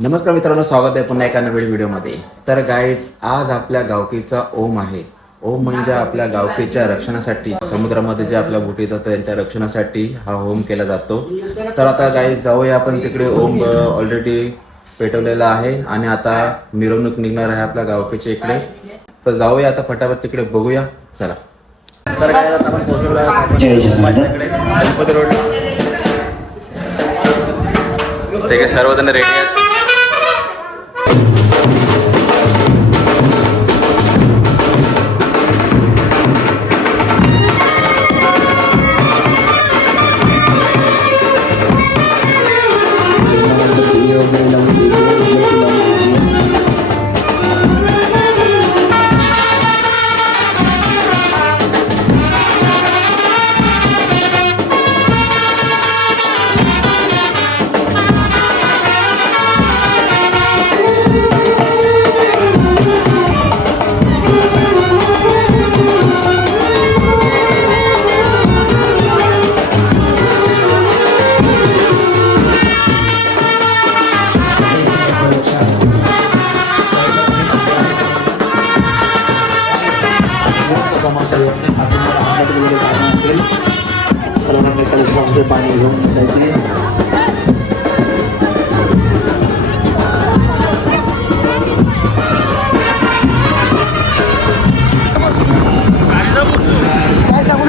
नमस्कार मित्रांनो, स्वागत आहे पुन्हा एका नवीन व्हिडिओमध्ये. तर गाईज, आज आपल्या गावकीचा ओम आहे. ओम म्हणजे आपल्या गावकीच्या रक्षणासाठी, समुद्रामध्ये जे आपल्या बोटी येतात त्यांच्या रक्षणासाठी हा होम केला जातो. तर आता गाईज जाऊया आपण तिकडे. ओम ऑलरेडी पेटवलेला आहे आणि आता मिरवणूक निघणार आहे आपल्या गावकीच्या इकडे. तर जाऊया आता फटाफट तिकडे, बघूया चला. तर गाईज आता आपण पोहोचलो इकडे गणपती रोडला. ते काय सर्वजण रेडी आहेत. सर्वांना कलशामध्ये पाणी घेऊन बसायचे. काय सांगू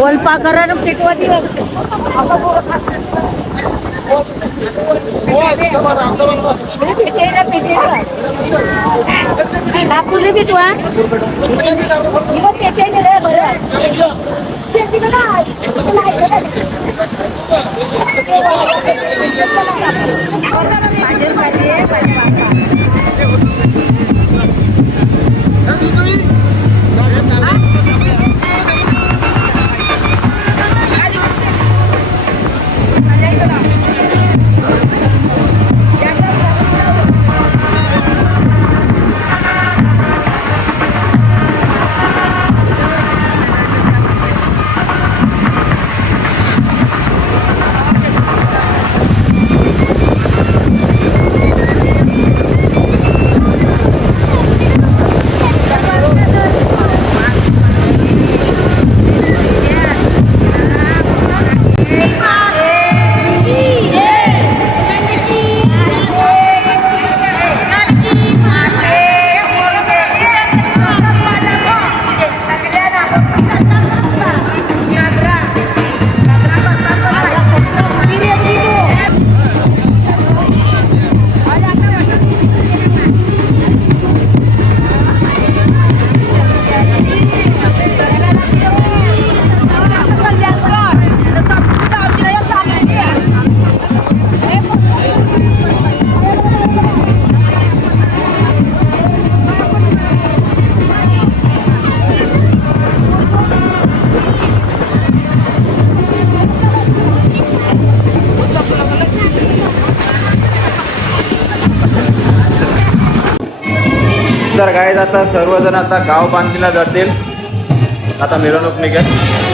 वलपाकरण पिटवती नागपूरला पिटवा तर गाईज आता सर्वजण आता गाव बांधणीला जातील. आता मिरवणूक निघेल.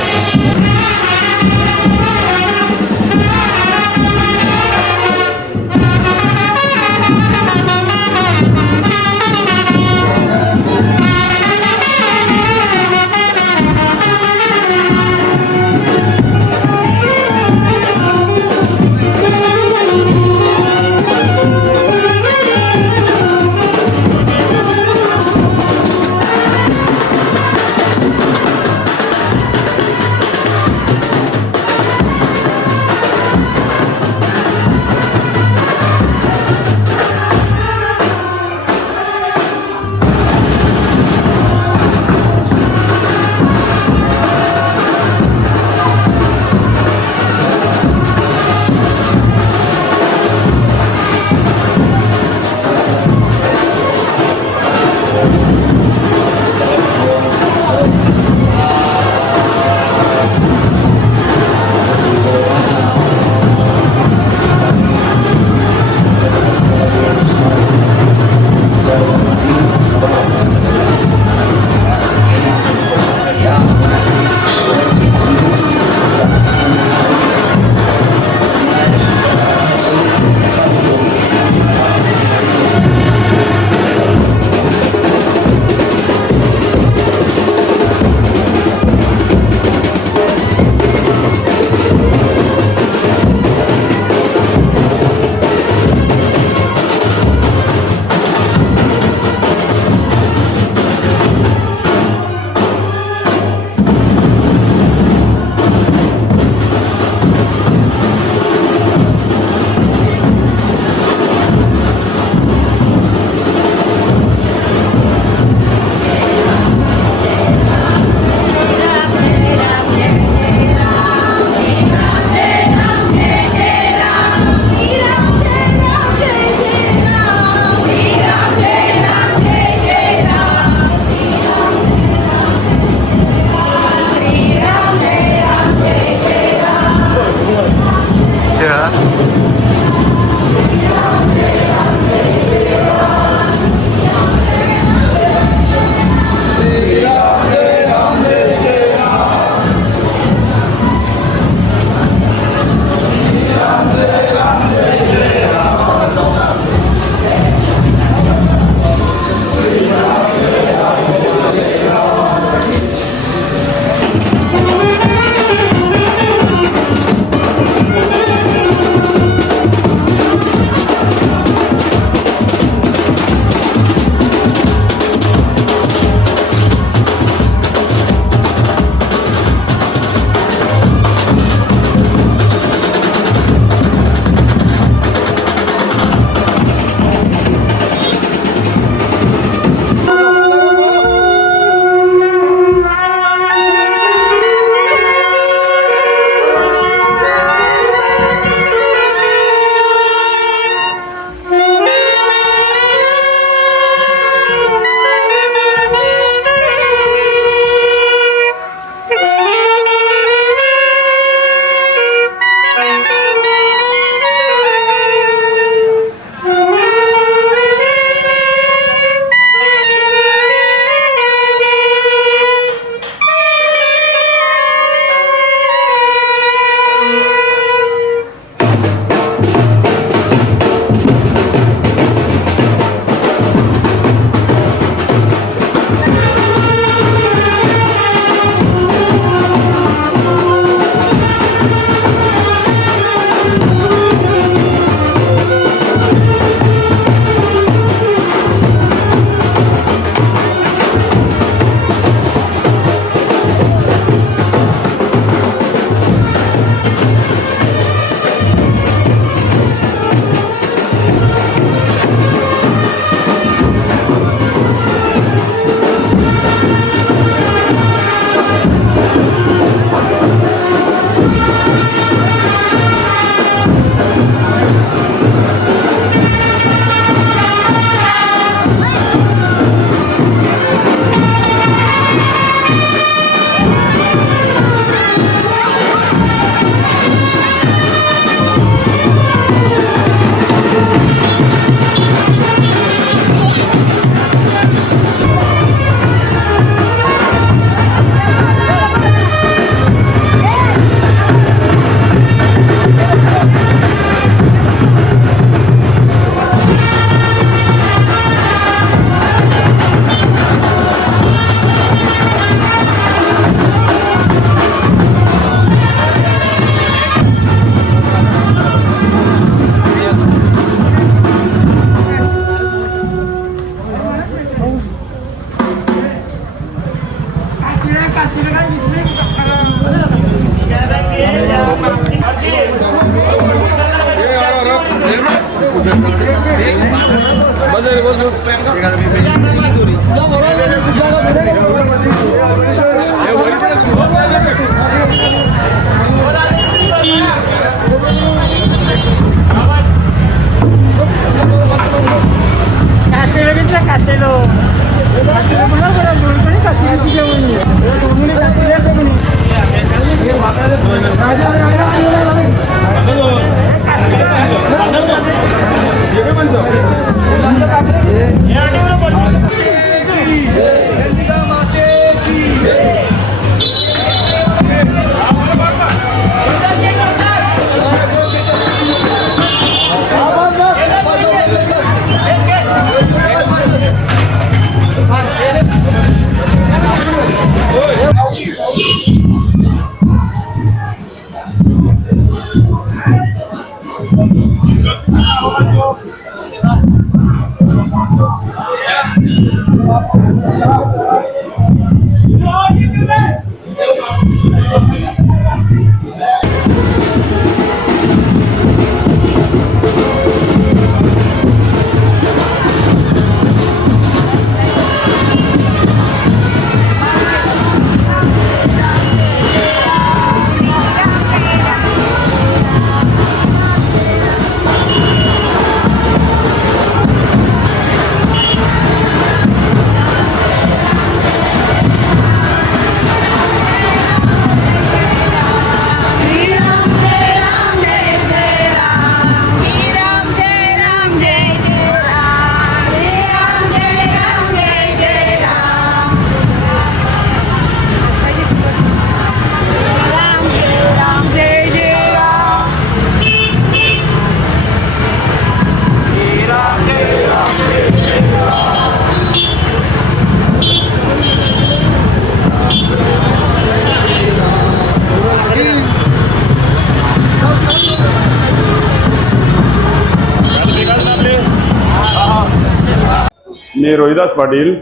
मी रोहिदास पाटील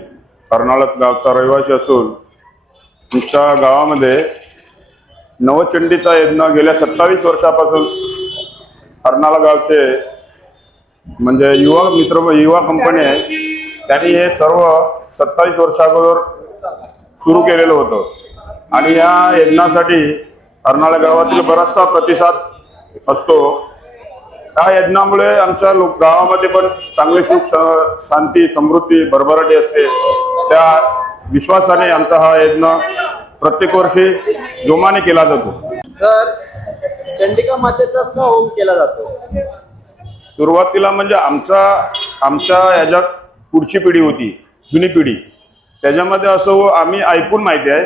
कर्नाळच गावचा रहिवासी असून आमच्या गावामध्ये नवचंडीचा यज्ञ गेल्या 27 वर्षापासून कर्नाळा गावचे म्हणजे युवा कंपनी आहे त्यांनी हे सर्व 27 वर्षा अगोदर सुरू केलेलं होतं आणि या यज्ञासाठी कर्नाळा गावातील बराचसा प्रतिसाद असतो। या यज्ञामुळे आमच्या गावामध्ये पण चांगले सुख शांती समृद्धी भरभराटी असते। त्या विश्वासाने आमचा हा यज्ञ प्रत्येक वर्षी जोमाने केला जातो। तर चंडिका मातेचाच का होम केला जातो? सुरुवातीला म्हणजे आमच्या याच्यात पुढची पिढी होती, जुनी पिढी, त्याच्यामध्ये असं आम्ही ऐकून माहिती आहे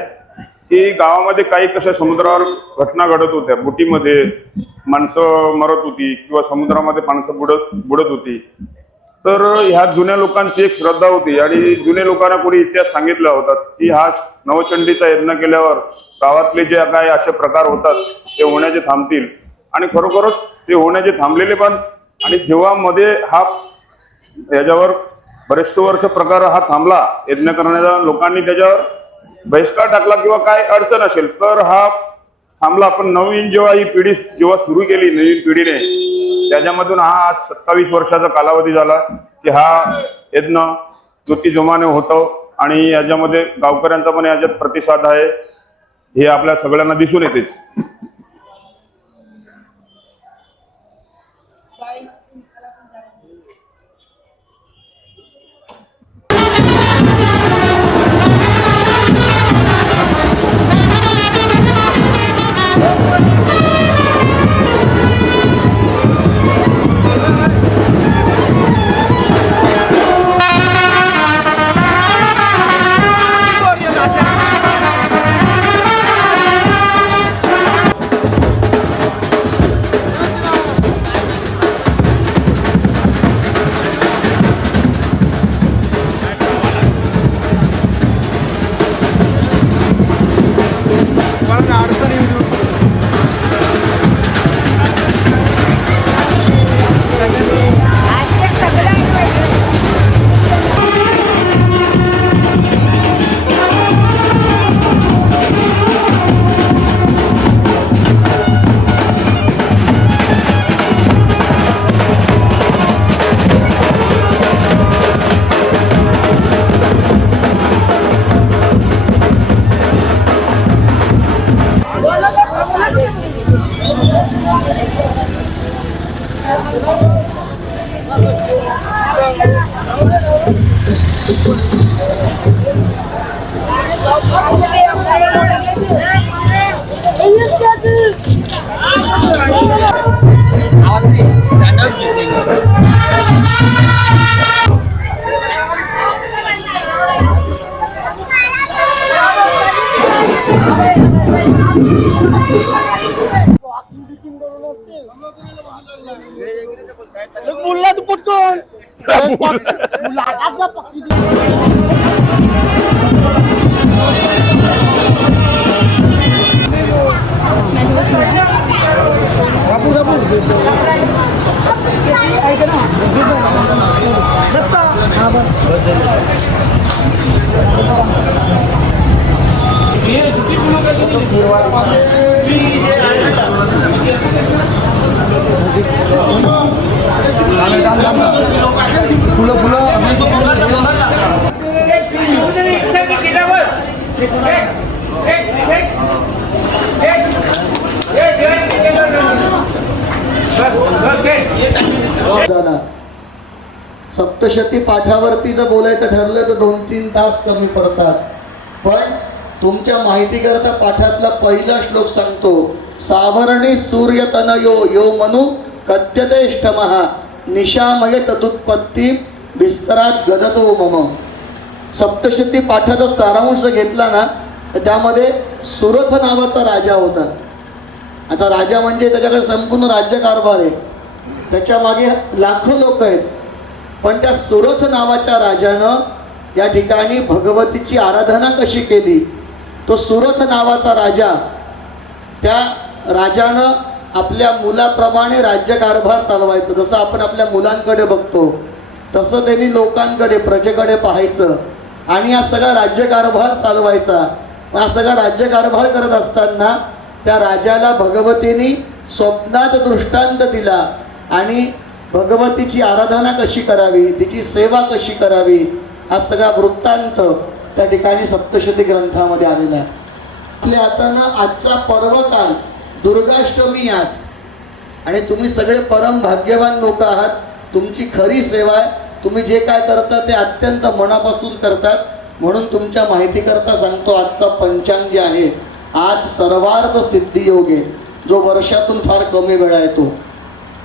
की गावामध्ये काही कशा समुद्रावर घटना घडत होत्या, बोटीमध्ये माणसं मरत होती किंवा समुद्रामध्ये माणसं बुडत होती। तर ह्या जुन्या लोकांची एक श्रद्धा होती आणि जुन्या लोकांना कोणी इतिहास सांगितला होता की हा नवचंडीचा यज्ञ केल्यावर गावातले जे काही असे प्रकार होतात ते होण्याचे थांबतील आणि खरोखरच ते होण्याचे थांबलेले पण। आणि जेव्हा मध्ये हा याच्यावर बरेचसे वर्ष प्रकार हा थांबला यज्ञ करण्याचा, लोकांनी त्याच्यावर बहिष्कार टाकला किंवा काय अडचण असेल तर हा थांबला। पण नवीन जेव्हा ही पिढी जेव्हा सुरू केली नवीन पिढीने, त्याच्यामधून हा आज 27 वर्षाचा कालावधी झाला की हा यज्ञ ज्योती जोमाने होतो आणि याच्यामध्ये गावकऱ्यांचा पण याच्यात प्रतिसाद आहे हे आपल्या सगळ्यांना दिसून येतेच। बोलला तू पटकन सप्तशती पाठावरती जर बोलायचं ठरलं तर 2-3 तास कमी पडतात. पण तुमच्या माहिती करता पाठातला पहिला श्लोक सांगतो, सावरणी सूर्यतनयो यो मनु कद्यतेष्टमः निशामय तदुत्पत्ती विस्तरात गदतो मम. सप्तशती पाठाचा सारांश घेतला ना तर त्यामध्ये सुरथ नावाचा राजा होता. आता राजा म्हणजे त्याच्याकडे संपूर्ण राज्यकारभार आहे, त्याच्या मागे लाखो लोक आहेत. पण त्या सुरथ नावाच्या राजानं या ठिकाणी भगवतीची आराधना कशी केली. तो सुरथ नावाचा राजा, त्या राजानं आपल्या मुलाप्रमाणे राज्यकारभार चालवायचं. जसं आपण आपल्या मुलांकडे बघतो तसं त्यांनी लोकांकडे, प्रजेकडे पाहायचं आणि हा सगळा राज्यकारभार चालवायचा. हा सगळा राज्यकारभार करत असताना त्या राजाला भगवतीने स्वप्नात दृष्टांत दिला आणि भगवतीची आराधना कशी करावी, तिची सेवा कशी करावी, हा सगळा वृत्तांत त्या ठिकाणी सप्तशती ग्रंथामध्ये आलेला आहे. आपल्या हातानं आजचा पर्वकाल दुर्गाष्टमी आज, आणि तुम्ही सगळे परम भाग्यवान लोक आहात. तुमची खरी सेवा आहे. तुम्ही जे काय करता ते अत्यंत मनापासून करतात. म्हणून तुमच्या माहिती करता सांगतो, आजचा पंचांग जे आहे, आज सर्वार्थ सिद्धी योग आहे, जो वर्षातून फार कमी वेळा येतो.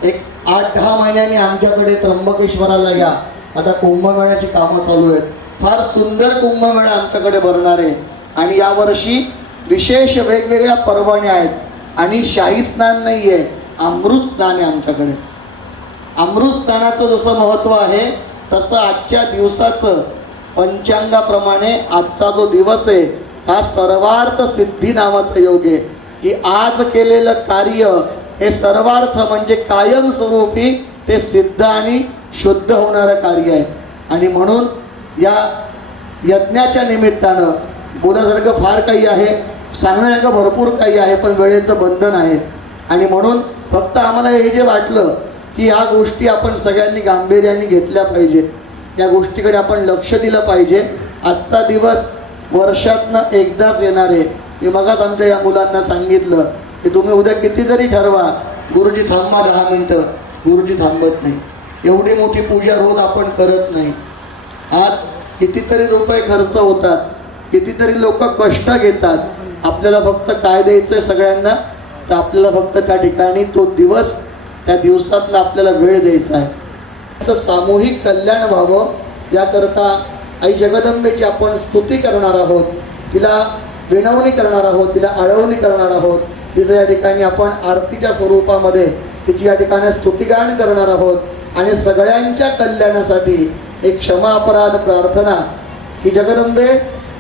एक 8-10 महिन्यांनी आमच्याकडे त्र्यंबकेश्वराला या. आता कुंभमेळ्याची कामं चालू आहेत. फार सुंदर कुंभमेळा आमच्याकडे भरणार आहे आणि यावर्षी विशेष वेगवेगळ्या पर्वण्या आहेत. आणि शाही स्नान नाही आहे, अमृत स्नान आहे आमच्याकडे. अमृत स्नानाचं जसं महत्त्व आहे तसं आजच्या दिवसाचं पंचांगाप्रमाणे आजचा जो दिवस आहे हा सर्वार्थ सिद्धी नावाचा योग आहे. की आज केलेलं कार्य हे सर्वार्थ म्हणजे कायमस्वरूपी ते सिद्ध आणि शुद्ध होणारं कार्य आहे. आणि म्हणून या यज्ञाच्या निमित्तानं बोलासारखं फार काही आहे, सांगण्यासारखं भरपूर काही आहे, पण वेळेचं बंधन आहे. आणि म्हणून फक्त आम्हाला हे जे वाटलं की ह्या गोष्टी आपण सगळ्यांनी गांभीर्याने घेतल्या पाहिजेत, या गोष्टीकडे आपण लक्ष दिलं पाहिजे. आजचा दिवस वर्षातनं एकदाच येणार आहे. मी मगाच आमच्या या मुलांना सांगितलं की तुम्ही उद्या किती जरी ठरवा, गुरुजी थांबा 10 मिनटं, गुरुजी थांबत नाही. एवढी मोठी पूजा रोज आपण करत नाही. आज कितीतरी रुपये खर्च होतात, कितीतरी लोक कष्ट घेतात. आपल्याला फक्त काय द्यायचं आहे सगळ्यांना, तर आपल्याला फक्त त्या ठिकाणी तो दिवस, त्या दिवसातला आपल्याला वेळ द्यायचा आहे. त्याचं सामूहिक कल्याण व्हावं याकरता आई जगदंबेची आपण स्तुती करणार आहोत, तिला विनवणी करणार आहोत, तिला आळवणी करणार आहोत. तिचं या ठिकाणी आपण आरतीच्या स्वरूपामध्ये तिची या ठिकाणी स्तुतिगान करणार आहोत. आणि सगळ्यांच्या कल्याणासाठी एक क्षमा अपराध प्रार्थना की जगदंबे,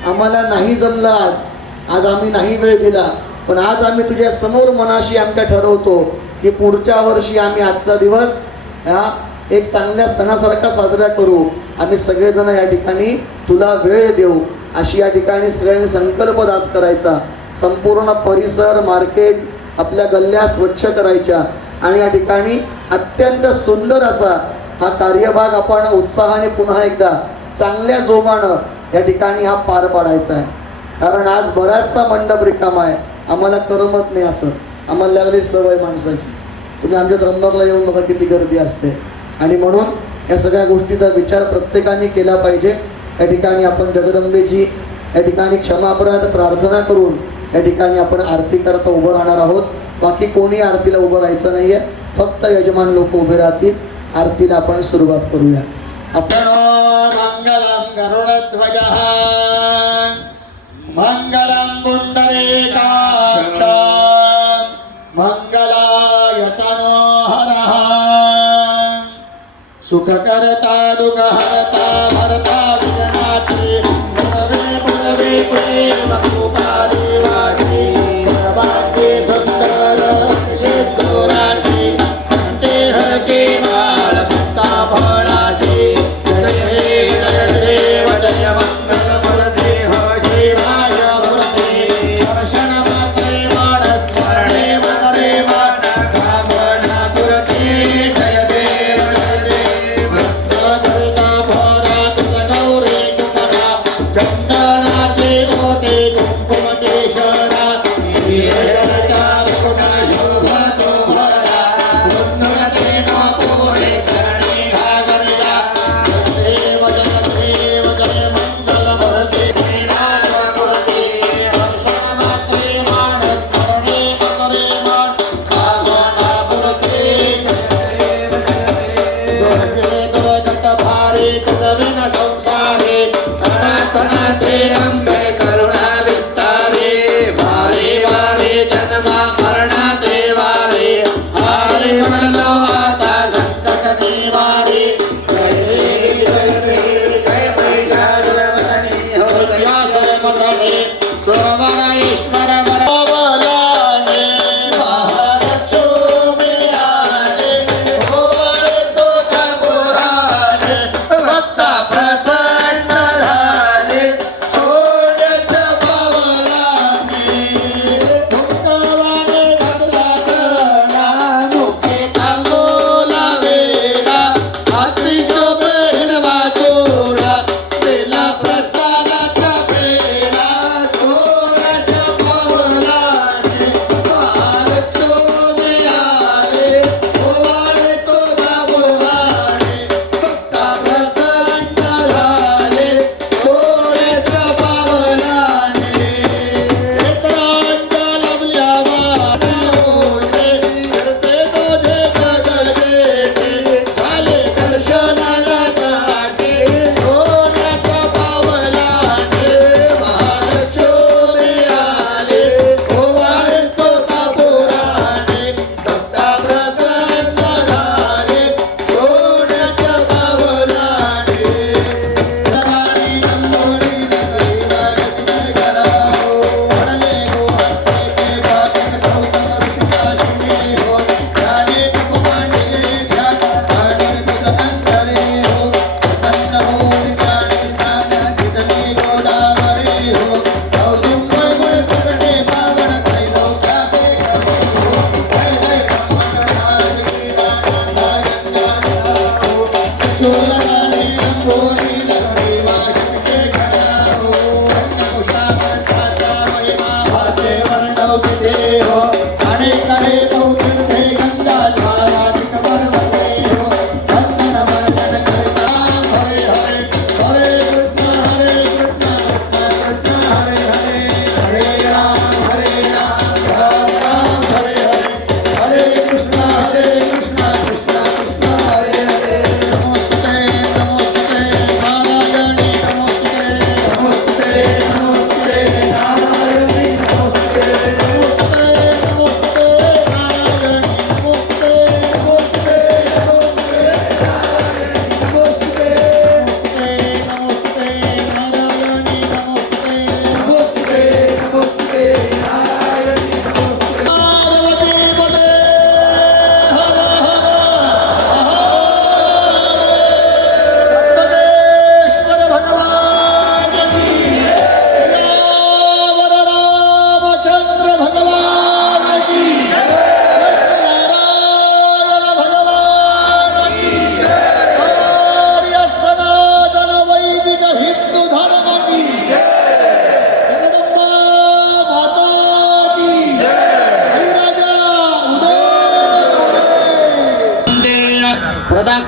आम्हाला नाही जमलं आज आम्ही नाही वेळ दिला, पण आज आम्ही तुझ्या समोर मनाशी आमच्या ठरवतो की पुढच्या वर्षी आम्ही आजचा दिवस हा एक चांगल्या सणासारखा साजरा करू. आम्ही सगळेजण या ठिकाणी तुला वेळ देऊ, अशी या ठिकाणी सगळ्यांनी संकल्प आज करायचा. संपूर्ण परिसर, मार्केट, आपल्या गल्ल्या स्वच्छ करायच्या आणि या ठिकाणी अत्यंत सुंदर असा हा कार्यभाग आपण उत्साहाने पुन्हा एकदा चांगल्या जोमानं या ठिकाणी हा पार पाडायचा आहे. कारण आज बराचसा मंडप रिकामा आहे, आम्हाला करमत नाही. असं आम्हाला लागली सवय माणसाची. तुम्ही आमच्या त्र्यंबकला येऊन बघा किती गर्दी असते. आणि म्हणून या सगळ्या गोष्टीचा विचार प्रत्येकाने केला पाहिजे. या ठिकाणी आपण जगदंबेची या ठिकाणी क्षमापणार्थ प्रार्थना करून या ठिकाणी आपण आरती करता उभं राहणार आहोत. बाकी कोणी आरतीला उभं राहायचं नाहीये, फक्त यजमान लोक उभे राहतील. आरतीला आपण सुरुवात करूया. आपण मंगलम गरुडध्वजः मंगलम पुंडरीकाक्ष मंगलाय तनोहरः सुखकर्ता दुःखहर्ता भर्ता विघ्नाची पुरवे पुरवे पुरेमकुपारी वाची सर्वांगी सुंदर शेतोराची कंठेह केवाळ मुक्ता फळाची जय देव जय मंगल मुरदेह शिवाय मुरते दर्शन मात्रे मन स्मरणे मरे मन कामन पुरते जय देव भक्त करता भोरा तुझ गौरे कुमरा चंदनाचे ओटे कुंकुम केशरा वीरचा मुकुट शोभतो भरा सुंदरते नो पोरे चरणी घागरला देव जय मंगल मूर्ती श्रीनाथ मूर्ती दर्शन मात्रे मानस स्मरणे मरे मन कामना मूर्ती भारी तदविन संसारे तनातनाथे अंबे करुणा विस्तारे वारे वारे जन्मा मरणा देवारे हारे म्हणलो आता संकट निवारे जय देव जय महिषासुरमर्दिनी हृदयासुरमर्दिनी सुरवर ईश्वर वरवलाने महालक्ष्मी आले होवळे तोता पुराणे भक्ता प्रसन्न झाले सोड्याच्या पावलाने धुकवाने घातला सणा मुखे तांबोला वेडा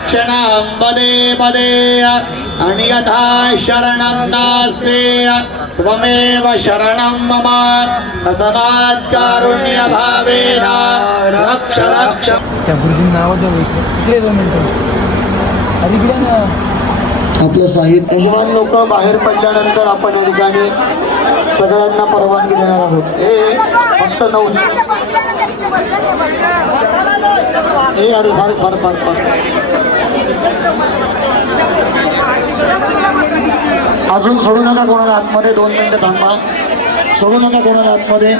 क्षणं पदे पदे अन्यथा शरणं नास्ति त्वमेव शरणं मम तस्मात् कारुण्यभावेन रक्ष रक्ष. त्या गुरुजींना आवाज द्यावं इकडे 2 मिनिटं. अरे इकडे ना. आपलं साहित्य यजमान लोक बाहेर पडल्यानंतर आपण या ठिकाणी सगळ्यांना परवानगी देणार आहोत. हे फक्त 9 हे अरे फार फार फार फार अजून सोडू नका कोणाला आतमध्ये. 2 मिनिटं थांबा. सोडू नका कोणाला आतमध्ये.